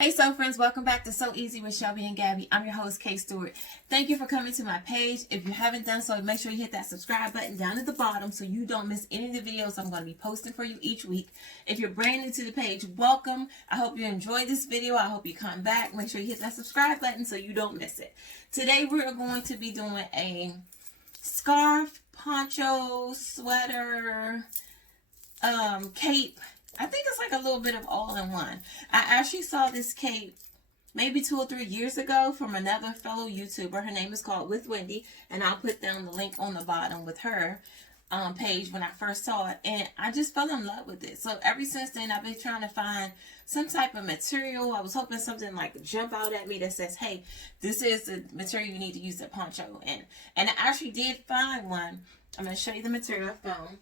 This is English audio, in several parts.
Hey so friends, welcome back to So Easy with Shelby and Gabby. I'm your host, Kay Stewart. Thank you for coming to my page. If you haven't done so, make sure you hit that subscribe button down at the bottom so you don't miss any of the videos I'm going to be posting for you each week. If you're brand new to the page, welcome. I hope you enjoyed this video. I hope you come back. Make sure you hit that subscribe button so you don't miss it. Today we're going to be doing a scarf, poncho, sweater, cape. I think it's like a little bit of all in one. I actually saw this cape maybe 2 or 3 years ago from another fellow YouTuber. Her name is called With Wendy, and I'll put down the link on the bottom with her page when I first saw it, and I just fell in love with it. So ever since then, I've been trying to find some type of material. I was hoping something like jump out at me that says, hey, this is the material you need to use the poncho in. And I actually did find one. I'm going to show you the material I found.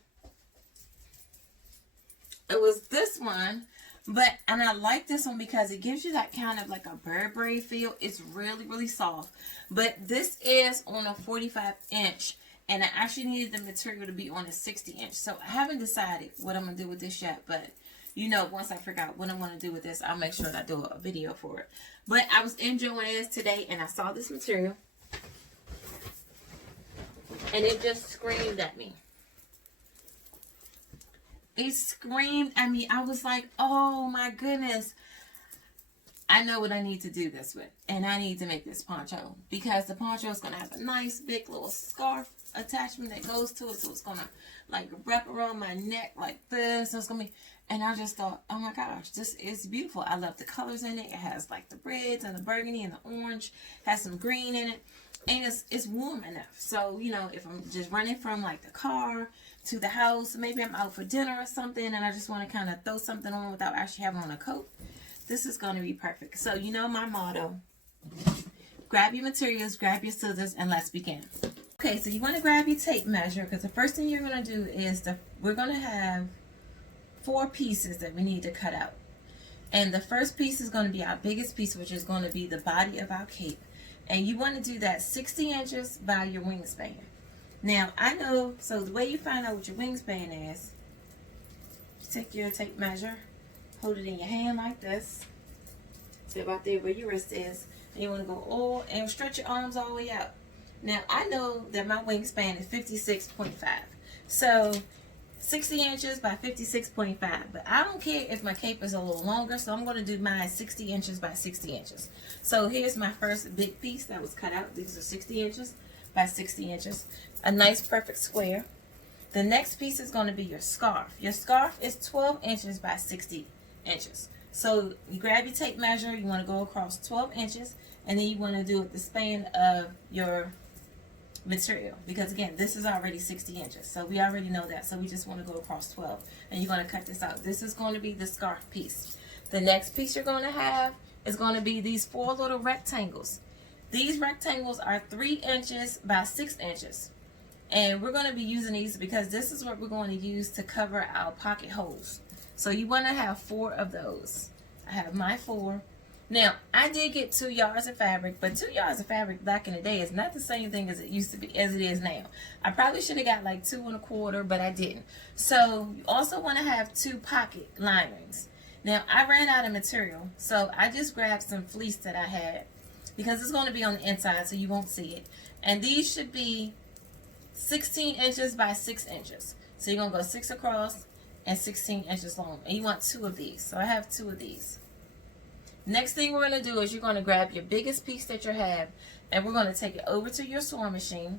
It was this one, and I like this one because it gives you that kind of like a Burberry feel. It's really soft, but this is on a 45-inch, and I actually needed the material to be on a 60-inch. So I haven't decided what I'm gonna do with this yet, but you know, once I figure out what I want to do with this, I'll make sure that I do a video for it. But I was enjoying this today, and I saw this material, and it just screamed at me. It screamed at me. I was like, oh my goodness. I know what I need to do this with. And I need to make this poncho. Because the poncho is going to have a nice big little scarf attachment that goes to it. So it's going to like wrap around my neck like this. So it's going to be, and I just thought, oh my gosh, this is beautiful. I love the colors in it. It has like the reds and the burgundy and the orange. It has some green in it. And it's warm enough. So, you know, if I'm just running from like the car to the house, maybe I'm out for dinner or something, and I just want to kind of throw something on without actually having on a coat, this is going to be perfect. So, you know my motto, grab your materials, grab your scissors, and let's begin. Okay, so you want to grab your tape measure, because the first thing you're going to do is we're going to have 4 pieces that we need to cut out. And the first piece is going to be our biggest piece, which is going to be the body of our cape. And you want to do that 60 inches by your wingspan. Now, I know, so the way you find out what your wingspan is, you take your tape measure, hold it in your hand like this, so about there where your wrist is, and you want to go all, and stretch your arms all the way out. Now, I know that my wingspan is 56.5, so 60 inches by 56.5, but I don't care if my cape is a little longer, so I'm going to do mine 60 inches by 60 inches. So here's my first big piece that was cut out. These are 60 inches by 60 inches. A nice perfect square. The next piece is going to be your scarf. Your scarf is 12 inches by 60 inches. So you grab your tape measure, you want to go across 12 inches, and then you want to do it the span of your material, because again, this is already 60 inches, so we already know that. So we just want to go across 12, and you're going to cut this out. This is going to be the scarf piece. The next piece you're going to have is going to be these 4 little rectangles. These rectangles are 3 inches by 6 inches, and we're going to be using these because this is what we're going to use to cover our pocket holes. So you want to have 4 of those. I have my 4. Now, I did get 2 yards of fabric, but 2 yards of fabric back in the day is not the same thing as it used to be, as it is now. I probably should have got like 2 1/4, but I didn't. So you also want to have 2 pocket linings. Now, I ran out of material, so I just grabbed some fleece that I had, because it's going to be on the inside, so you won't see it. And these should be 16 inches by 6 inches. So you're going to go 6 across and 16 inches long. And you want 2 of these. So I have 2 of these. Next thing we're going to do is you're going to grab your biggest piece that you have, and we're going to take it over to your sewing machine.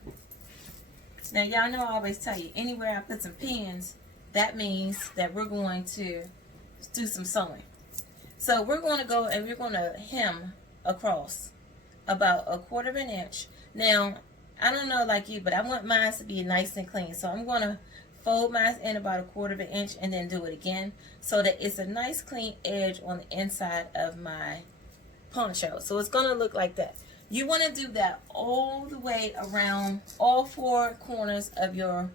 Now, y'all know I always tell you, anywhere I put some pins, that means that we're going to do some sewing. So we're going to go and we're going to hem across about 1/4 inch. Now, I don't know like you, but I want mine to be nice and clean. So I'm going to fold mine in about 1/4 inch and then do it again, so that it's a nice clean edge on the inside of my poncho. So it's going to look like that. You want to do that all the way around all 4 corners of your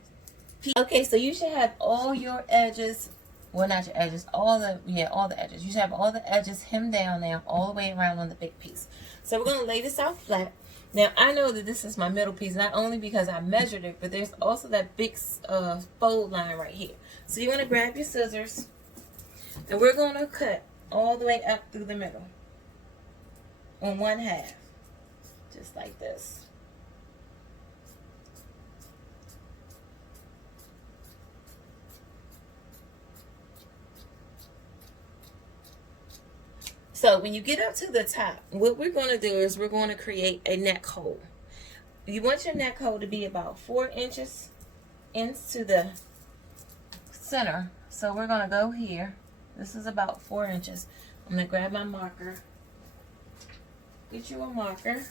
piece. Okay, so you should have all your edges, well, not your edges, all the edges. You should have all the edges hemmed down now all the way around on the big piece. So we're going to lay this out flat. Now, I know that this is my middle piece, not only because I measured it, but there's also that big fold line right here. So you're going to grab your scissors, and we're going to cut all the way up through the middle. on one half, just like this. So when you get up to the top, what we're going to do is we're going to create a neck hole. You want your neck hole to be about 4 inches into the center. So we're going to go here. This is about 4 inches. I'm going to grab my marker. Get you a marker.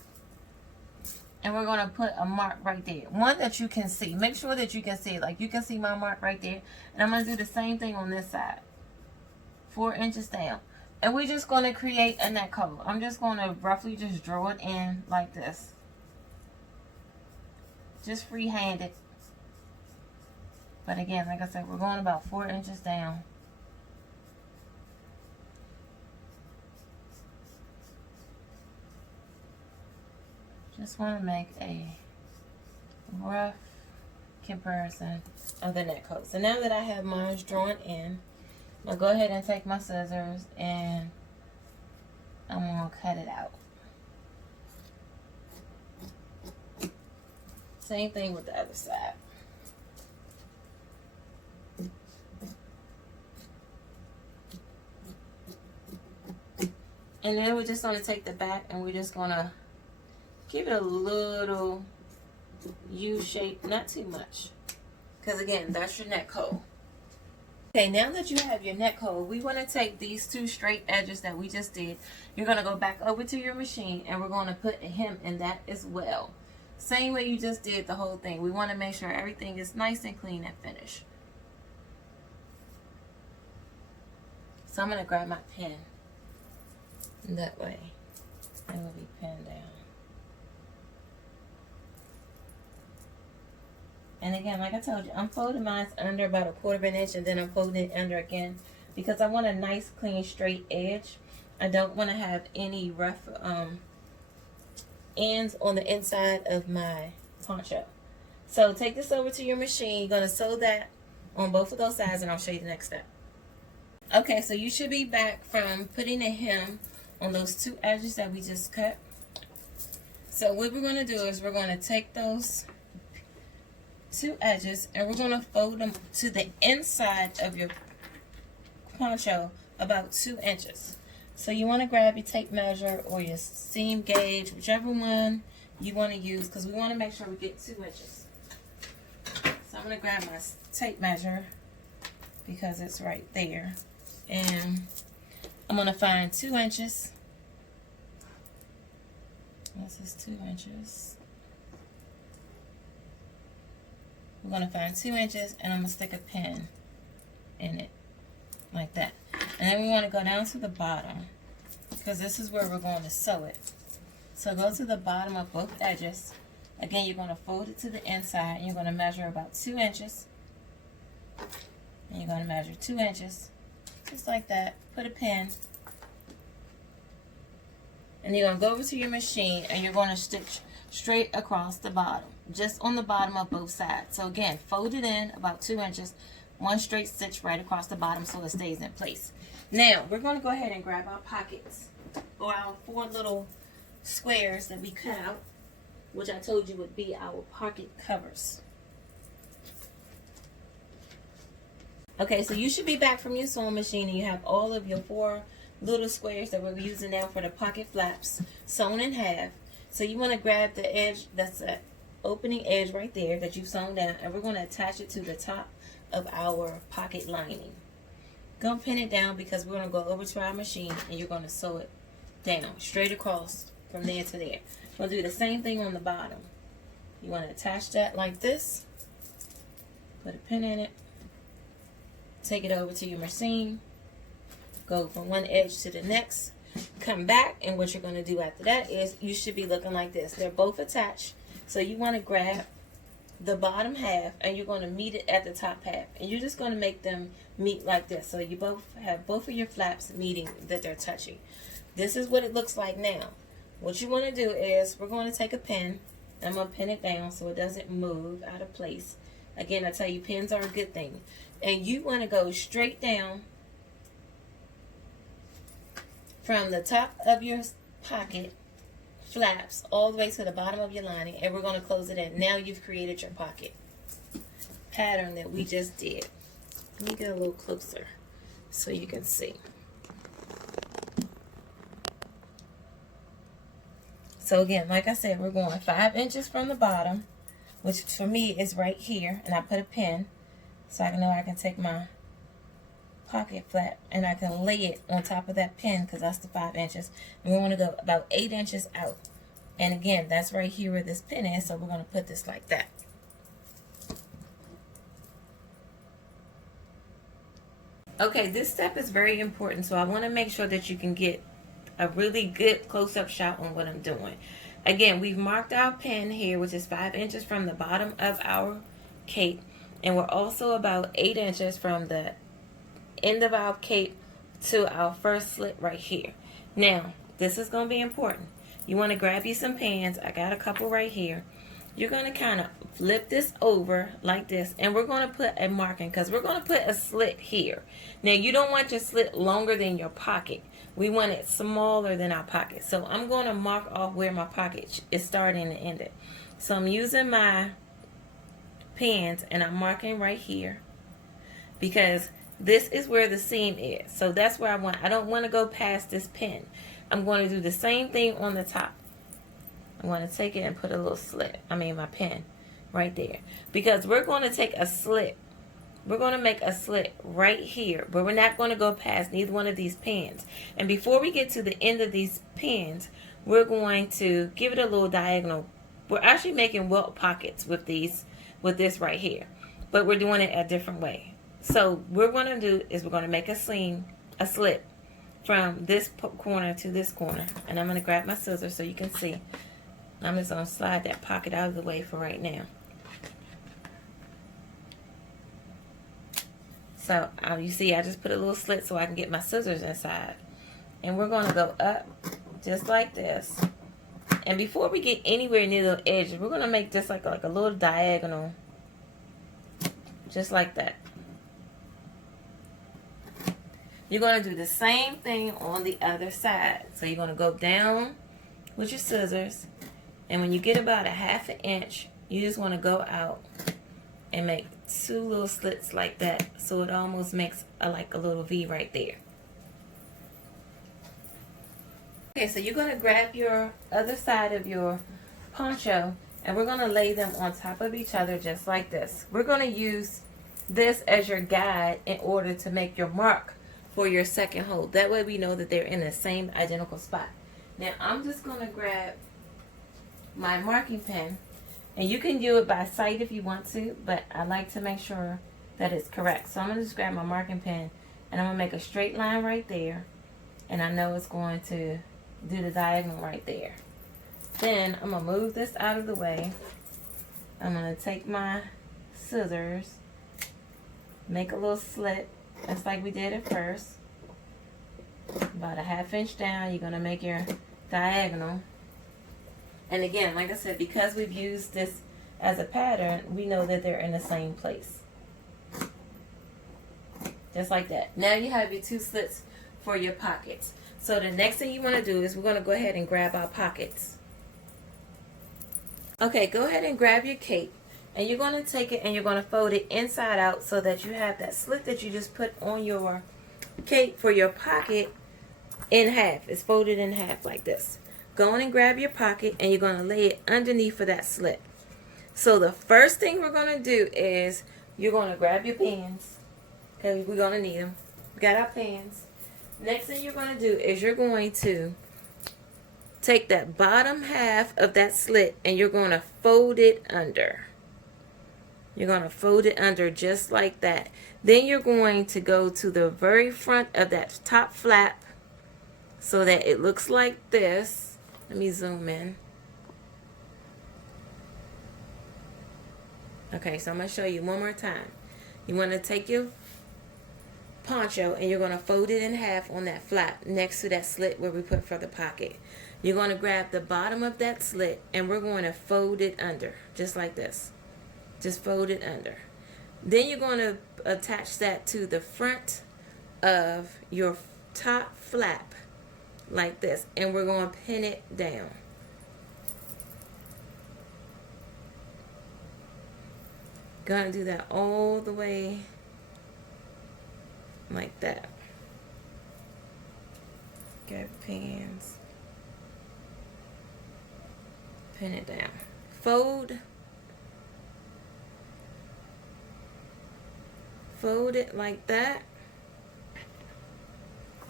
And we're going to put a mark right there. One that you can see. Make sure that you can see. Like you can see my mark right there. And I'm going to do the same thing on this side. 4 inches down. And we're just going to create a neck hole. I'm just going to roughly just draw it in like this. Just freehand it. But again, like I said, we're going about 4 inches down. Just want to make a rough comparison of the neck hole. So now that I have mine drawn in, I'll go ahead and take my scissors and I'm going to cut it out. Same thing with the other side. And then we're just going to take the back and we're just going to give it a little U shape, not too much. Because again, that's your neck hole. Okay, now that you have your neck hole, we want to take these 2 straight edges that we just did. You're going to go back over to your machine and we're going to put a hem in that as well. Same way you just did the whole thing. We want to make sure everything is nice and clean and finished. So I'm going to grab my pen. That way it will be pinned down. And again, like I told you, I'm folding mine under about 1/4 inch and then I'm folding it under again because I want a nice, clean, straight edge. I don't want to have any rough ends on the inside of my poncho. So take this over to your machine. You're going to sew that on both of those sides and I'll show you the next step. Okay, so you should be back from putting a hem on those 2 edges that we just cut. So what we're going to do is we're going to take those 2 edges and we're going to fold them to the inside of your poncho about 2 inches. So you want to grab your tape measure or your seam gauge, whichever one you want to use, because we want to make sure we get 2 inches. So I'm going to grab my tape measure because it's right there. And I'm going to find 2 inches. This is 2 inches. We're going to find 2 inches and I'm going to stick a pin in it like that. And then we want to go down to the bottom because this is where we're going to sew it. So go to the bottom of both edges. Again, you're going to fold it to the inside and you're going to measure about 2 inches. And you're going to measure 2 inches just like that. Put a pin. And you're going to go over to your machine and you're going to stitch straight across the bottom, just on the bottom of both sides. So again, fold it in about 2 inches, 1 straight stitch right across the bottom so it stays in place. Now we're going to go ahead and grab our pockets or our 4 little squares that we cut out, which I told you would be our pocket covers. Okay, so you should be back from your sewing machine and you have all of your 4 little squares that we're using now for the pocket flaps sewn in half. So you want to grab the edge, that's the opening edge right there that you've sewn down, and we're going to attach it to the top of our pocket lining. Go pin it down because we're going to go over to our machine and you're going to sew it down straight across from there to there. We'll do the same thing on the bottom. You want to attach that like this, put a pin in it, take it over to your machine, go from one edge to the next, come back, and what you're going to do after that is you should be looking like this. They're both attached, so you want to grab the bottom half and you're going to meet it at the top half, and you're just going to make them meet like this, so you both have both of your flaps meeting, that they're touching. This is what it looks like now. What you want to do is we're going to take a pin. I'm going to pin it down so it doesn't move out of place. Again, I tell you, pins are a good thing. And you want to go straight down from the top of your pocket flaps all the way to the bottom of your lining, and we're going to close it in. Now you've created your pocket pattern that we just did. Let me get a little closer so you can see. So again, like I said, we're going 5 inches from the bottom, which for me is right here, and I put a pin so I know I can take my pocket flap and I can lay it on top of that pin, because that's the 5 inches, and we want to go about 8 inches out. And again, that's right here where this pin is, so we're going to put this like that. Okay, this step is very important, so I want to make sure that you can get a really good close-up shot on what I'm doing. Again, we've marked our pin here, which is 5 inches from the bottom of our cape, and we're also about 8 inches from the end of our cape to our first slit right here. Now, this is going to be important. You want to grab you some pins. I got a couple right here. You're going to kind of flip this over like this, and we're going to put a marking, because we're going to put a slit here. Now, you don't want your slit longer than your pocket. We want it smaller than our pocket. So I'm going to mark off where my pocket is starting and ending. So I'm using my pins, and I'm marking right here, because this is where the seam is. So that's where I don't want to go past this pin. I'm going to do the same thing on the top. I'm going to take it and put a little slit, my pin right there, because we're going to take a slit. We're going to make a slit right here, but we're not going to go past neither one of these pins. And before we get to the end of these pins, we're going to give it a little diagonal. We're actually making welt pockets with this right here, but we're doing it a different way. So what we're going to do is we're going to make a slit from this corner to this corner. And I'm going to grab my scissors so you can see. I'm just going to slide that pocket out of the way for right now. So you see, I just put a little slit so I can get my scissors inside. And we're going to go up just like this. And before we get anywhere near the edges, we're going to make just like a little diagonal. Just like that. You're going to do the same thing on the other side. So you're going to go down with your scissors. And when you get about 1/2 inch, you just want to go out and make 2 little slits like that, so it almost makes like a little V right there. Okay, so you're going to grab your other side of your poncho, and we're going to lay them on top of each other just like this. We're going to use this as your guide in order to make your mark for your second hole. That way we know that they're in the same identical spot. Now I'm just going to grab my marking pen, and you can do it by sight if you want to, but I like to make sure that it's correct. So I'm going to just grab my marking pen, and I'm going to make a straight line right there, and I know it's going to do the diagonal right there. Then I'm going to move this out of the way. I'm going to take my scissors, make a little slit just like we did at first. About 1/2 inch down, you're going to make your diagonal. And again, like I said, because we've used this as a pattern, we know that they're in the same place. Just like that. Now you have your 2 slits for your pockets. So the next thing you want to do is we're going to go ahead and grab our pockets. Okay, go ahead and grab your cape. And you're going to take it and you're going to fold it inside out so that you have that slit that you just put on your cape for your pocket in half. It's folded in half like this. Go on and grab your pocket, and you're going to lay it underneath for that slit. So the first thing we're going to do is you're going to grab your pins. Okay, we're going to need them. We got our pins. Next thing you're going to do is you're going to take that bottom half of that slit, and you're going to fold it under. You're going to fold it under just like that. Then you're going to go to the very front of that top flap so that it looks like this. Let me zoom in. Okay, so I'm going to show you one more time. You want to take your poncho and you're going to fold it in half on that flap next to that slit where we put for the pocket. You're going to grab the bottom of that slit and we're going to fold it under just like this. Just fold it under. Then you're going to attach that to the front of your top flap like this, and we're going to pin it down gonna do that all the way like that. Grab pins, pin it down, fold it like that,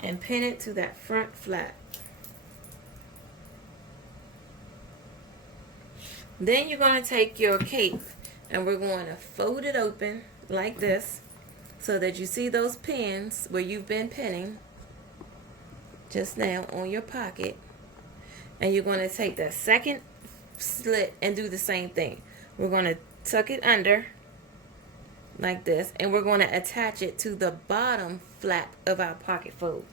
and pin it to that front flap. Then you're going to take your cape and we're going to fold it open like this so that you see those pins where you've been pinning just now on your pocket. And you're going to take that second slit and do the same thing. We're going to tuck it under like this, and we're going to attach it to the bottom flap of our pocket fold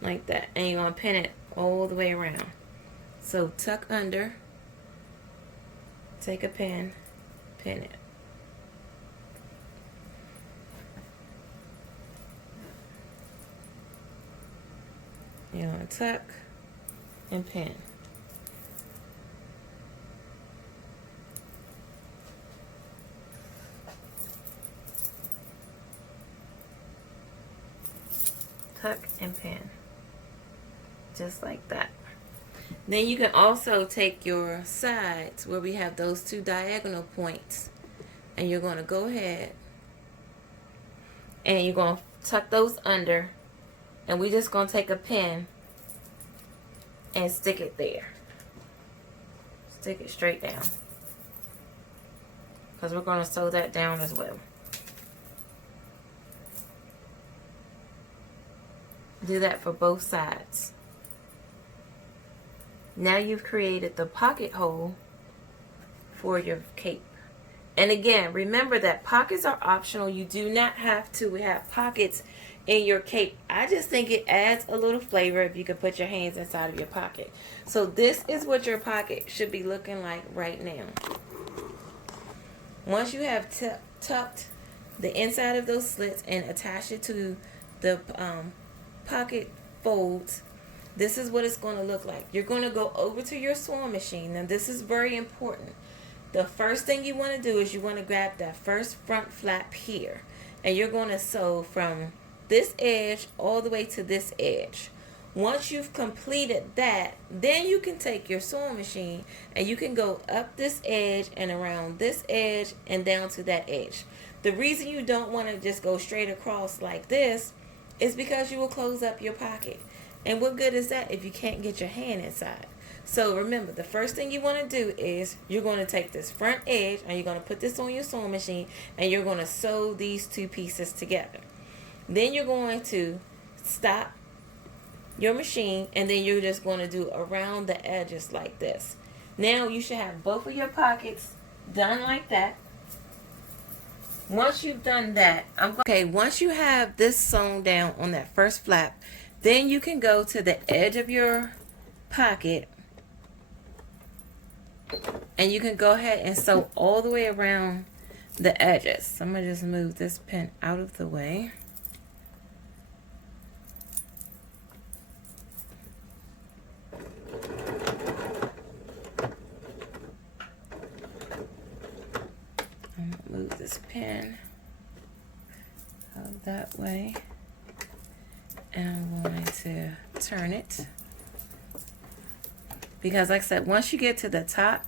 like that, and you're going to pin it all the way around. So tuck under, take a pin, pin it. You're going to tuck and pin. Tuck and pin. Just like that. Then you can also take your sides where we have those two diagonal points, and you're going to go ahead and you're going to tuck those under, and we're just going to take a pin and stick it there. Stick it straight down, because we're going to sew that down as well. Do that for both sides. Now you've created the pocket hole for your cape. And again, remember that pockets are optional. You do not have to have pockets in your cape. I just think it adds a little flavor if you can put your hands inside of your pocket. So this is what your pocket should be looking like right now. Once you have tucked the inside of those slits and attached it to the pocket folds, this is what it's going to look like. You're going to go over to your sewing machine. Now this is very important. The first thing you want to do is you want to grab that first front flap here, and you're going to sew from this edge all the way to this edge. Once you've completed that, then you can take your sewing machine and you can go up this edge and around this edge and down to that edge. The reason you don't want to just go straight across like this is because you will close up your pocket. And what good is that if you can't get your hand inside? So remember, the first thing you want to do is you're going to take this front edge and you're going to put this on your sewing machine, and you're going to sew these two pieces together. Then you're going to stop your machine, and then you're just going to do around the edges like this. Now you should have both of your pockets done like that. Once you've done that, once you have this sewn down on that first flap, then you can go to the edge of your pocket and you can go ahead and sew all the way around the edges. So I'm going to just move this pin out of the way. I'm going to move this pin out that way. And I'm going to turn it, because like I said, once you get to the top,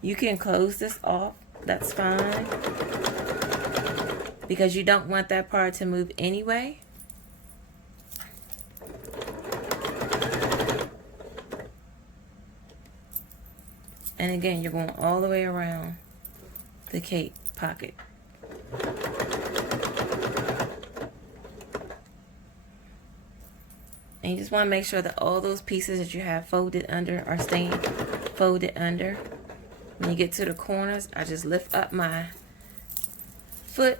you can close this off. That's fine, because you don't want that part to move anyway. And again, you're going all the way around the cape pocket. And you just want to make sure that all those pieces that you have folded under are staying folded under. When you get to the corners, I just lift up my foot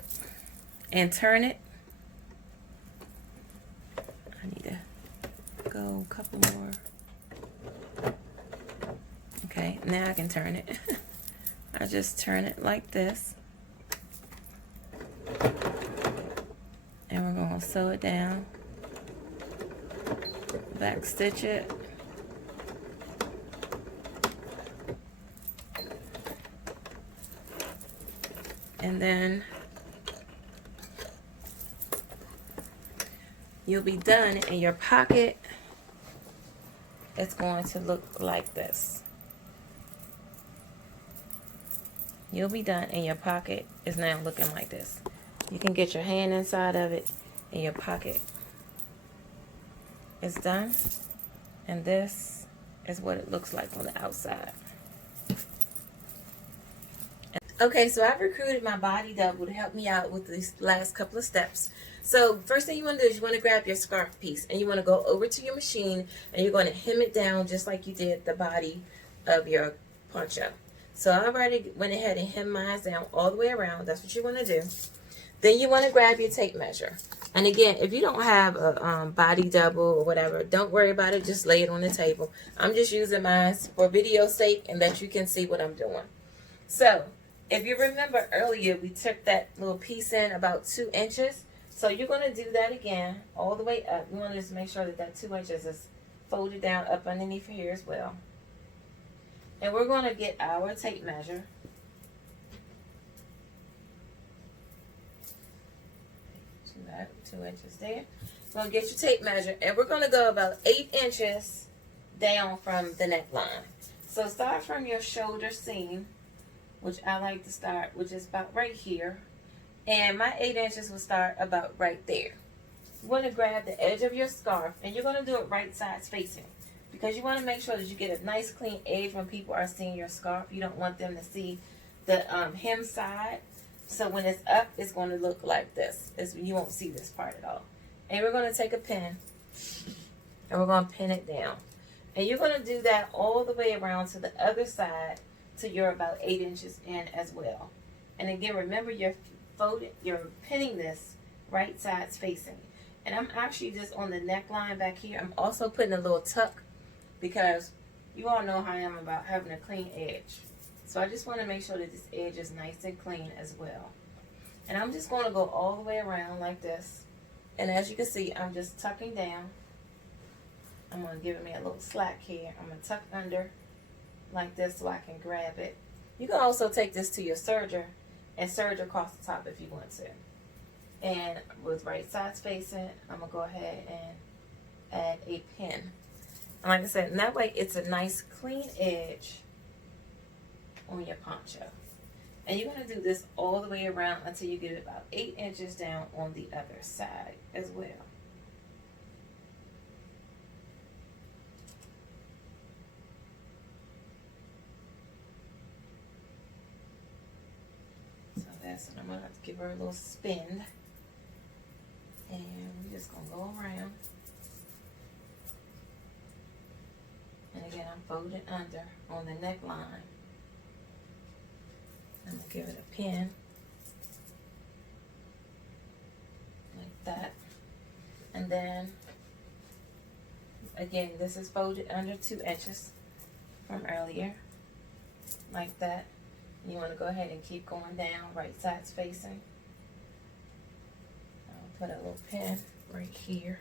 and turn it. I need to go a couple more. Okay, now I can turn it. I just turn it like this. And we're going to sew it down. Back stitch it. And then you'll be done, and your pocket is going to look like this. You'll be done, and your pocket is now looking like this. You can get your hand inside of it, and your pocket is done. And this is what it looks like on the outside. Okay, so I've recruited my body double to help me out with these last couple of steps. So first thing you want to do is you want to grab your scarf piece, and you want to go over to your machine, and you're going to hem it down just like you did the body of your poncho. So I already went ahead and hemmed mine down all the way around. That's what you want to do. Then you want to grab your tape measure. And again, if you don't have a body double or whatever, don't worry about it. Just lay it on the table. I'm just using mine for video sake and that you can see what I'm doing. So if you remember earlier, we took that little piece in about 2 inches. So you're going to do that again all the way up. You want to just make sure that that 2 inches is folded down up underneath here as well. And we're going to get our tape measure. About 2 inches there. We're going to get your tape measure, and we're going to go about 8 inches down from the neckline. So start from your shoulder seam, which I like to start, which is about right here. And my 8 inches will start about right there. You want to grab the edge of your scarf, and you're going to do it right sides facing, because you want to make sure that you get a nice clean edge when people are seeing your scarf. You don't want them to see the hem side. So when it's up, it's going to look like this. You won't see this part at all. And we're going to take a pin, and we're going to pin it down. And you're going to do that all the way around to the other side till you're about 8 inches in as well. And again, remember you're pinning this right sides facing. And I'm actually just on the neckline back here. I'm also putting a little tuck, because you all know how I am about having a clean edge. So I just want to make sure that this edge is nice and clean as well. And I'm just going to go all the way around like this. And as you can see, I'm just tucking down. I'm going to give me a little slack here. I'm going to tuck under like this so I can grab it. You can also take this to your serger and serge across the top if you want to. And with right sides facing, I'm going to go ahead and add a pin. And like I said, and that way it's a nice clean edge on your poncho. And you're going to do this all the way around until you get about 8 inches down on the other side as well. So that's what I'm going to have to give her a little spin. And we're just going to go around. And again, I'm folding under on the neckline. I'm going to give it a pin like that. And then again, this is folded under 2 inches from earlier like that. You want to go ahead and keep going down, right sides facing. I'll put a little pin right here.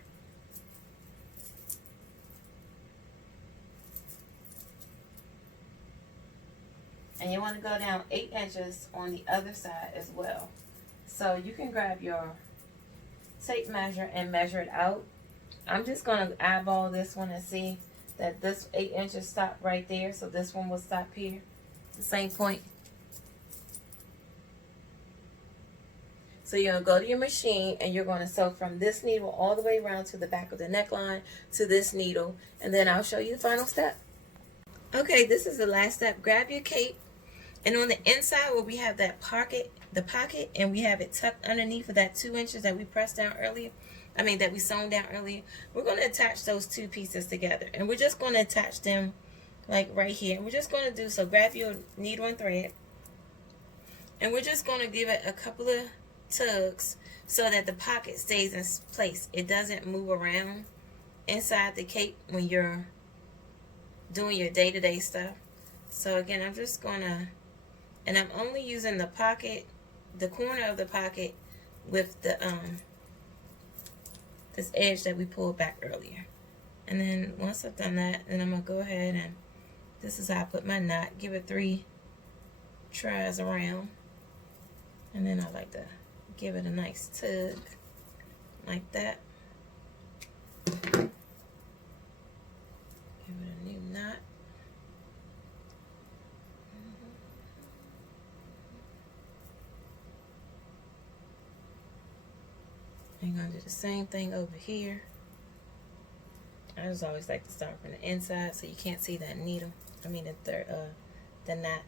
And you want to go down 8 inches on the other side as well. So you can grab your tape measure and measure it out. I'm just going to eyeball this one and see that this 8 inches stop right there. So this one will stop here, the same point. So you're going to go to your machine, and you're going to sew from this needle all the way around to the back of the neckline to this needle. And then I'll show you the final step. Okay, this is the last step. Grab your cape. And on the inside where we have that pocket, and we have it tucked underneath of that 2 inches that we pressed down earlier, that we sewn down earlier, we're going to attach those two pieces together. And we're just going to attach them like right here. And we're just going to do so. Grab your needle and thread. And we're just going to give it a couple of tugs so that the pocket stays in place. It doesn't move around inside the cape when you're doing your day-to-day stuff. So again, I'm just going to, and I'm only using the pocket, the corner of the pocket with the this edge that we pulled back earlier. And then once I've done that, then I'm going to go ahead and this is how I put my knot. Give it 3 tries around. And then I like to give it a nice tug like that. Give it a new knot. I'm going to do the same thing over here. I just always like to start from the inside so you can't see that needle. I mean the knot.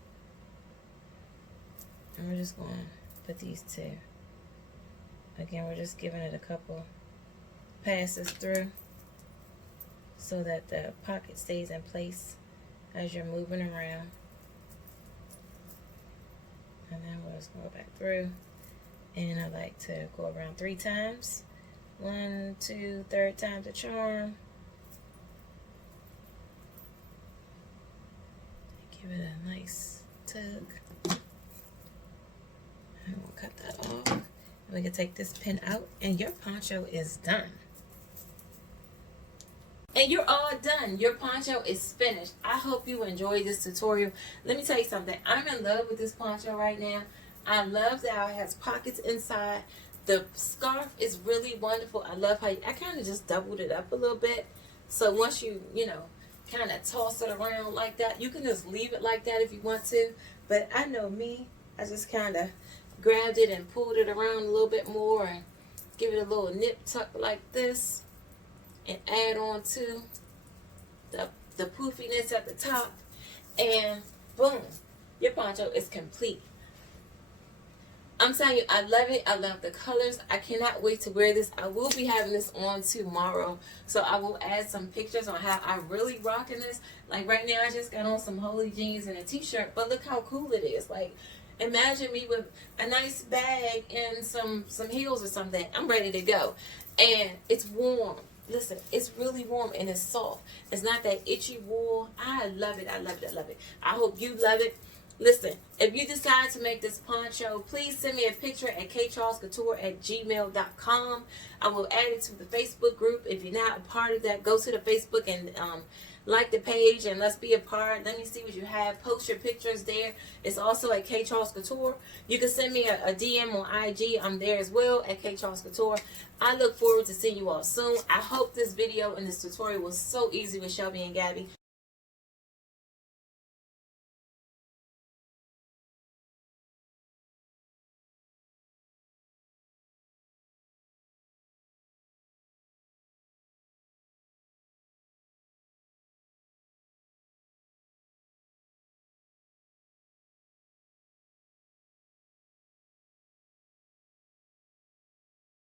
And we're just going to put these two. Again, we're just giving it a couple passes through so that the pocket stays in place as you're moving around. And then we'll just go back through. And I like to go around 3 times. 1, 2, third time's a charm. Give it a nice tug. And we'll cut that off. And we can take this pin out, and your poncho is done. And you're all done. Your poncho is finished. I hope you enjoyed this tutorial. Let me tell you something. I'm in love with this poncho right now. I love that it has pockets inside. The scarf is really wonderful. I love how I kind of just doubled it up a little bit. So once you kind of toss it around like that, you can just leave it like that if you want to. But I know me, I just kind of grabbed it and pulled it around a little bit more and give it a little nip tuck like this and add on to the poofiness at the top. And boom, your poncho is complete. I'm telling you, I love it. I love the colors. I cannot wait to wear this. I will be having this on tomorrow. So I will add some pictures on how I really rocking this. Like right now, I just got on some Holy jeans and a t-shirt. But look how cool it is. Like, imagine me with a nice bag and some heels or something. I'm ready to go. And it's warm. Listen, it's really warm and it's soft. It's not that itchy wool. I love it. I love it. I love it. I hope you love it. Listen, if you decide to make this poncho, please send me a picture at kCharlescouture@gmail.com. I will add it to the Facebook group. If you're not a part of that, go to the Facebook and like the page and let's be a part. Let me see what you have. Post your pictures there. It's also at kCharlescouture. You can send me a DM on IG. I'm there as well at kCharlescouture. I look forward to seeing you all soon. I hope this video and this tutorial was so easy with Shelby and Gabby.